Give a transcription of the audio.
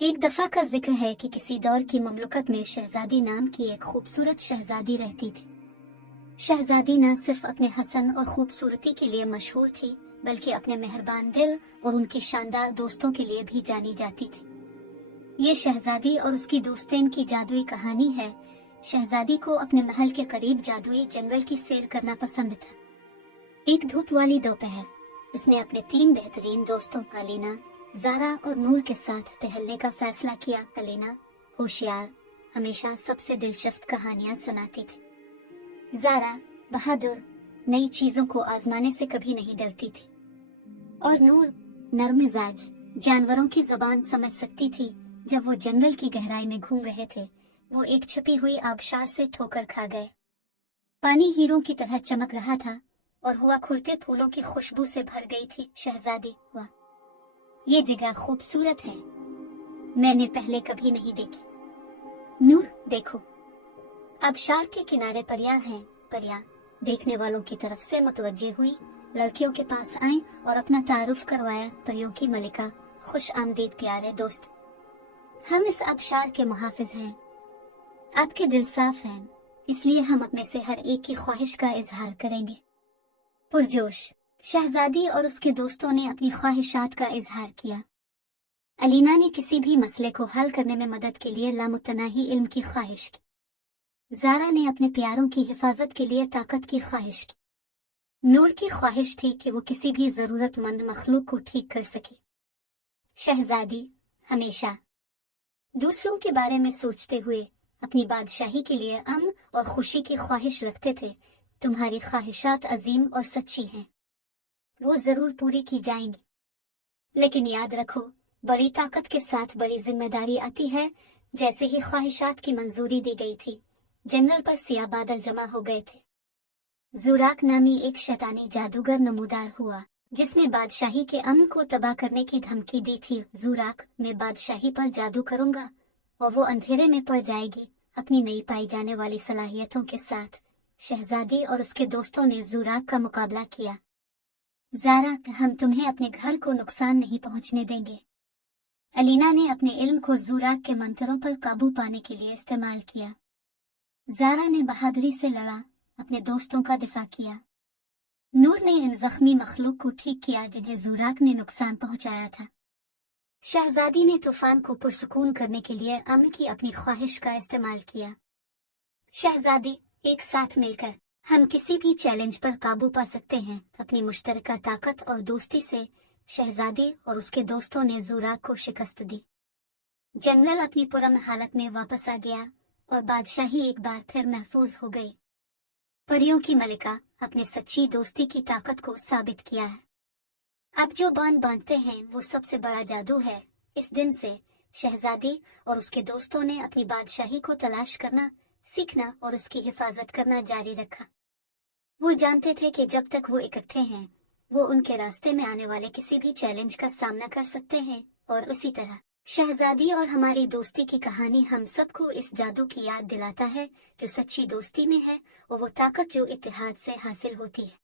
एक दफा का जिक्र है कि किसी दौर की ममलुकत में शहजादी नाम की एक खूबसूरत शहजादी रहती थी। शहजादी न सिर्फ अपने हसन और खूबसूरती के लिए मशहूर थी, बल्कि अपने मेहरबान दिल और उनके शानदार दोस्तों के लिए भी जानी जाती थी। ये शहजादी और उसकी दोस्तें की जादुई कहानी है। शहजादी को अपने महल के करीब जादुई जंगल की सैर करना पसंद था। एक धूप वाली दोपहर उसने अपने 3 बेहतरीन दोस्तों अलीना, ज़ारा और नूर के साथ टहलने का फैसला किया। अलीना होशियार, हमेशा सबसे दिलचस्प कहानियां सुनाती थी। ज़ारा बहादुर, नई चीजों को आजमाने से कभी नहीं डरती थी। और नूर नर्म मिजाज, जानवरों की जुबान समझ सकती थी। जब वो जंगल की गहराई में घूम रहे थे, वो एक छिपी हुई आबशार से ठोकर खा गए। पानी हीरों की तरह चमक रहा था और हुआ खुलते फूलों की खुशबू से भर गई थी। शहजादी, वाह, ये जगह खूबसूरत है, मैंने पहले कभी नहीं देखी। नूर देखो, आबशार के किनारे परियां हैं। परियां देखने वालों की तरफ से मुतवज्जे हुई, लड़कियों के पास आई और अपना तारुफ करवाया। परियों की मलिका, खुश आमदीद प्यारे दोस्त, हम इस आबशार के मुहाफिज हैं। आपके दिल साफ हैं, इसलिए हम अपने से हर एक की ख्वाहिश का इजहार करेंगे। पुरजोश शहजादी और उसके दोस्तों ने अपनी ख्वाहिशात का इजहार किया। अलीना ने किसी भी मसले को हल करने में मदद के लिए लामुतनाही इल्म की ख्वाहिश की। ज़ारा ने अपने प्यारों की हिफाजत के लिए ताकत की ख्वाहिश की। नूर की ख्वाहिश थी कि वो किसी भी जरूरतमंद मखलूक को ठीक कर सके। शहजादी हमेशा दूसरों के बारे में सोचते हुए अपनी बादशाही के लिए अमन और खुशी की ख्वाहिश रखते थे। तुम्हारी ख्वाहिशात अजीम और सच्ची हैं, वो जरूर पूरी की जाएंगी, लेकिन याद रखो, बड़ी ताकत के साथ बड़ी जिम्मेदारी आती है। जैसे ही ख्वाहिशात की मंजूरी दी गई थी, जंगल पर सियाह बादल जमा हो गए थे। ज़ुराक नामी एक शैतानी जादूगर नमूदार हुआ, जिसने बादशाही के अमन को तबाह करने की धमकी दी थी। ज़ुराक, मैं बादशाही पर जादू करूंगा और वो अंधेरे में पड़ जाएगी, अपनी नई पाई जाने वाली सलाहियतों के साथ। शहजादी और उसके दोस्तों ने ज़ुराक का मुकाबला किया। ज़ारा, हम तुम्हें अपने घर को नुकसान नहीं पहुंचने देंगे। अलीना ने अपने इल्म को ज़ुराक के मंत्रों पर काबू पाने के लिए इस्तेमाल किया। ज़ारा ने बहादुरी से लड़ा, अपने दोस्तों का दिफा किया। नूर ने इन जख्मी मखलूक को ठीक किया जिन्हें ज़ुराक ने नुकसान पहुंचाया था। शहजादी ने तूफान को पुरसुकून करने के लिए अमन की अपनी ख्वाहिश का इस्तेमाल किया। शहजादी, एक साथ मिलकर हम किसी भी चैलेंज पर काबू पा सकते हैं। अपनी मुश्तरका ताकत और दोस्ती से शहजादी और उसके दोस्तों ने ज़ुराक को शिकस्त दी। जंगल अपनी पुरअमन हालत में वापस आ गया और बादशाही एक बार फिर महफूज हो गई। परियों की मलिका अपने सच्ची दोस्ती की ताकत को साबित किया है। अब जो बांध बांधते हैं वो सबसे बड़ा जादू है। इस दिन से शहजादी और उसके दोस्तों ने अपनी बादशाही को तलाश करना, सीखना और उसकी हिफाजत करना जारी रखा। वो जानते थे कि जब तक वो इकट्ठे हैं, वो उनके रास्ते में आने वाले किसी भी चैलेंज का सामना कर सकते हैं। और उसी तरह शहजादी और हमारी दोस्ती की कहानी हम सबको इस जादू की याद दिलाता है जो सच्ची दोस्ती में है, और वो ताकत जो इत्तेहाद से हासिल होती है।